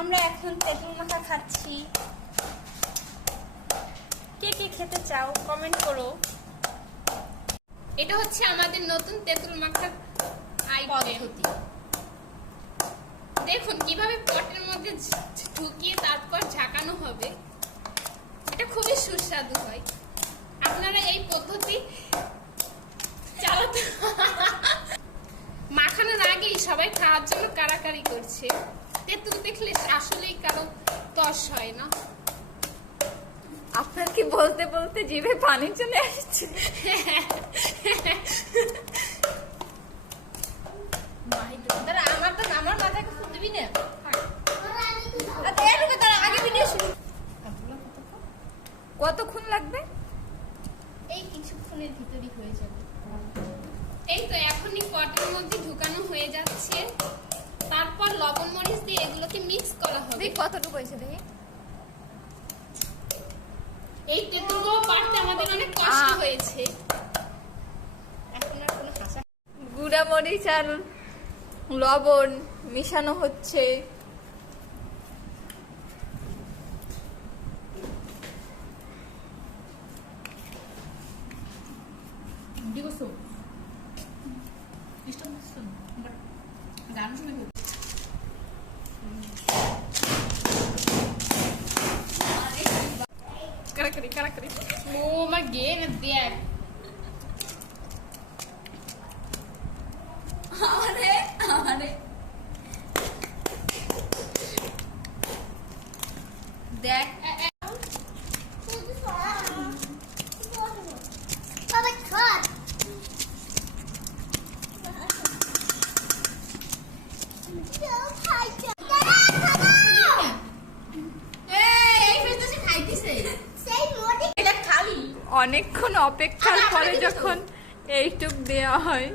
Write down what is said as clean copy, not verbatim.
আমরা এখন তেঁতুল মাখা খাচ্ছি। কে কে খেতে চাও কমেন্ট করো। এটা হচ্ছে আমাদের নতুন তেঁতুল মাখার পদ্ধতি। দেখুন কিভাবে পটের মধ্যে ঢুকিয়ে তারপর ঝাঁকানো হবে। এটা খুবই সুস্বাদু হয়। আপনারা এই পদ্ধতি চালাতে মাখানোর আগেই সবাই খাওয়ার জন্য কারাকারি করছে। তেঁতুল দেখলে আসলেই কারো তস হয় না। আপনার কি বলতে বলতে জিভে পানি চলে আসছে? আমার মাথায় কিছু দিবি না। কতক্ষণ লাগবে? এই কিছুক্ষণের ভিতরই হয়ে যাবে। এই তো এখনই পটের মধ্যে ঢুকানো হয়ে যাচ্ছে। তারপর লবণ মরিচ দিয়ে এগুলোকে মিক্স করা হবে। দেখি কতটুকু হয়েছে দেখি। এই তেঁতুলগুলো পাড়তে আমাদের অনেক কষ্ট হয়েছে। এখন আর কোনো হাসা গুঁড়া মরিচ আর লবণ মিশানো হচ্ছে। কারাকারি কারাকারি ও মা গে না দেখ। আরে আরে দেখ অনেকক্ষণ অপেক্ষার পরে যখন এইটুক দেয়া হয়